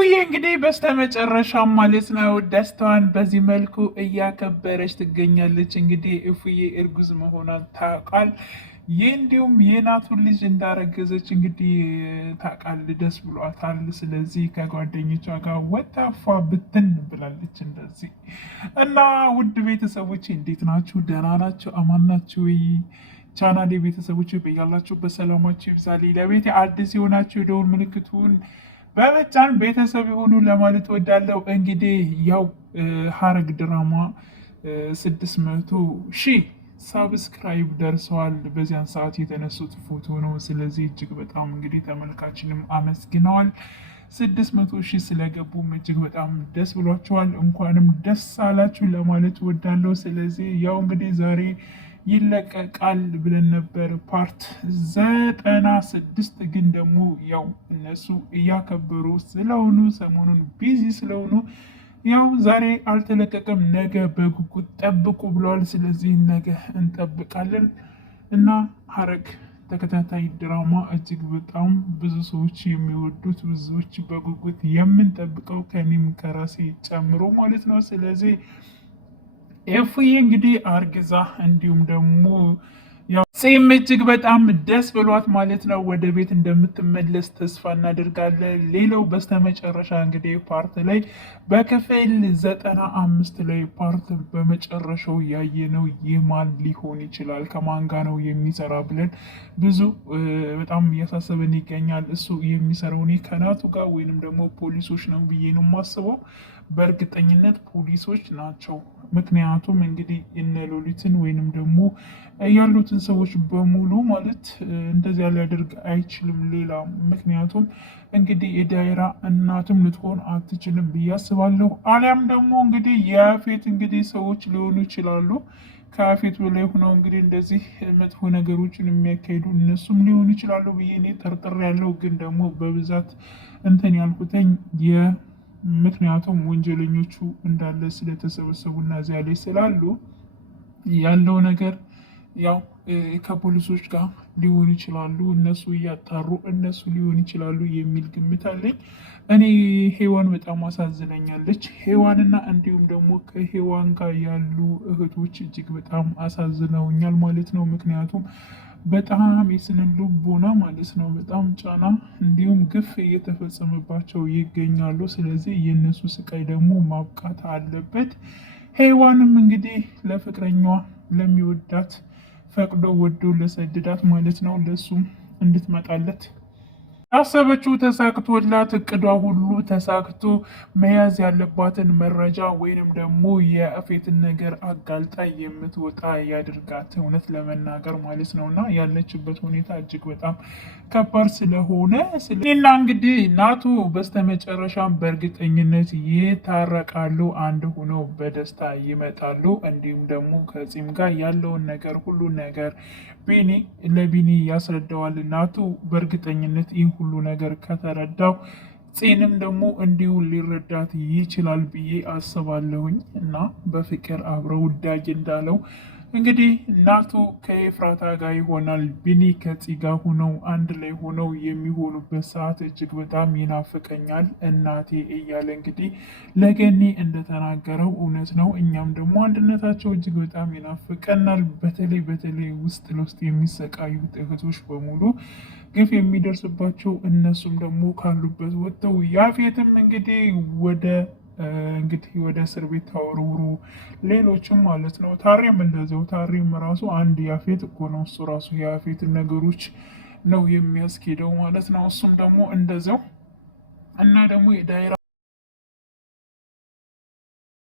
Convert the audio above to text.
እፉዬ እንግዲህ በስተመጨረሻ ማለት ነው ደስታዋን በዚህ መልኩ እያከበረች ትገኛለች። እንግዲህ እፉዬ እርጉዝ መሆኗን ታውቃል። ይህ እንዲሁም የናቱን ልጅ እንዳረገዘች እንግዲህ ታውቃል። ደስ ብሏታል። ስለዚህ ከጓደኞቿ ጋር ወጣፋ ብትን ብላለች እንደዚህ እና ውድ ቤተሰቦች እንዴት ናችሁ? ደህና ናችሁ? አማን ናችሁ? ቻናሌ ቤተሰቦች በያላችሁ በሰላማችሁ ይብዛል። ለቤቴ አዲስ የሆናችሁ የደውል ምልክቱን በመጫን ቤተሰብ የሆኑ ለማለት ወዳለው። እንግዲህ ያው ሐረግ ድራማ 600,000 ሳብስክራይብ ደርሰዋል። በዚያን ሰዓት የተነሱት ፎቶ ነው። ስለዚህ እጅግ በጣም እንግዲህ ተመልካችንም አመስግነዋል። 600,000 ስለገቡም እጅግ በጣም ደስ ብሏቸዋል። እንኳንም ደስ አላችሁ ለማለት ወዳለው። ስለዚህ ያው እንግዲህ ዛሬ ይለቀቃል ብለን ነበር ፓርት 96 ግን ደግሞ ያው እነሱ እያከበሩ ስለሆኑ ሰሞኑን ቢዚ ስለሆኑ ያው ዛሬ አልተለቀቀም። ነገ በጉጉት ጠብቁ ብለዋል። ስለዚህ ነገ እንጠብቃለን እና ሐረግ ተከታታይ ድራማ እጅግ በጣም ብዙ ሰዎች የሚወዱት ብዙዎች በጉጉት የምንጠብቀው ከኔም ከራሴ ጨምሮ ማለት ነው። ስለዚህ እፉዬ እንግዲህ አርግዛ እንዲሁም ደግሞ ጺም እጅግ በጣም ደስ ብሏት ማለት ነው ወደ ቤት እንደምትመለስ ተስፋ እናደርጋለን። ሌላው በስተመጨረሻ እንግዲህ ፓርት ላይ በክፍል 95 ላይ ፓርት በመጨረሻው ያየነው ይህ ማን ሊሆን ይችላል፣ ከማን ጋር ነው የሚሰራ ብለን ብዙ በጣም እያሳሰበን ይገኛል። እሱ የሚሰራው እኔ ከናቱ ጋር ወይንም ደግሞ ፖሊሶች ነው ብዬ ነው የማስበው። በእርግጠኝነት ፖሊሶች ናቸው። ምክንያቱም እንግዲህ እነ ሎሊትን ወይንም ደግሞ ያሉትን ሰዎች በሙሉ ማለት እንደዚያ ሊያደርግ አይችልም ሌላ። ምክንያቱም እንግዲህ የዳይራ እናትም ልትሆን አትችልም ብዬ አስባለሁ። አሊያም ደግሞ እንግዲህ የያፌት እንግዲህ ሰዎች ሊሆኑ ይችላሉ። ከያፌት በላይ ሆነው እንግዲህ እንደዚህ መጥፎ ነገሮችን የሚያካሂዱ እነሱም ሊሆኑ ይችላሉ ብዬ እኔ ጠርጥር ያለው። ግን ደግሞ በብዛት እንትን ያልኩተኝ ምክንያቱም ወንጀለኞቹ እንዳለ ስለተሰበሰቡና እዚያ ላይ ስላሉ ያለው ነገር ያው ከፖሊሶች ጋር ሊሆኑ ይችላሉ። እነሱ እያጣሩ እነሱ ሊሆኑ ይችላሉ የሚል ግምት አለኝ። እኔ ሔዋን በጣም አሳዝነኛለች። ሔዋንና እንዲሁም ደግሞ ከሔዋን ጋር ያሉ እህቶች እጅግ በጣም አሳዝነውኛል ማለት ነው። ምክንያቱም በጣም የስነ ልቦና ማለት ነው በጣም ጫና እንዲሁም ግፍ እየተፈጸመባቸው ይገኛሉ። ስለዚህ የእነሱ ስቃይ ደግሞ ማብቃት አለበት። ሔዋንም እንግዲህ ለፍቅረኛዋ ለሚወዳት ፈቅዶ ወዶ ለሰደዳት ማለት ነው ለሱም እንድትመጣለት ያሰበችው ተሳክቶላት እቅዷ ሁሉ ተሳክቶ መያዝ ያለባትን መረጃ ወይንም ደግሞ የያፌትን ነገር አጋልጣ የምትወጣ ያድርጋት እውነት ለመናገር ማለት ነው። እና ያለችበት ሁኔታ እጅግ በጣም ከባድ ስለሆነ እና እንግዲህ ናቱ በስተመጨረሻም በእርግጠኝነት ይታረቃሉ፣ አንድ ሆነው በደስታ ይመጣሉ። እንዲሁም ደግሞ ከጺም ጋር ያለውን ነገር ሁሉ ነገር ለቢኒ ያስረዳዋል። ናቱ በእርግጠኝነት ይህ ሁሉ ነገር ከተረዳው ጺንም ደግሞ እንዲሁ ሊረዳት ይችላል ብዬ አስባለሁኝ። እና በፍቅር አብረው ዳጊ እንዳለው እንግዲህ ናቱ ከኤፍራታ ጋር ይሆናል። ቢኒ ከጺ ጋር ሆነው አንድ ላይ ሆነው የሚሆኑበት ሰዓት እጅግ በጣም ይናፍቀኛል እናቴ እያለ እንግዲህ ለገኒ እንደተናገረው እውነት ነው። እኛም ደግሞ አንድነታቸው እጅግ በጣም ይናፍቀናል። በተለይ ውስጥ ለውስጥ የሚሰቃዩት እህቶች በሙሉ ግፍ የሚደርስባቸው እነሱም ደግሞ ካሉበት ወጥተው ያፌትም እንግዲህ ወደ እስር ቤት ተወርውሮ ሌሎችም ማለት ነው። ታሬም እንደዚያው። ታሬም ራሱ አንድ ያፌት እኮ ነው። እሱ ራሱ የያፌትን ነገሮች ነው የሚያስኬደው ማለት ነው። እሱም ደግሞ እንደዚያው እና ደግሞ የዳይራ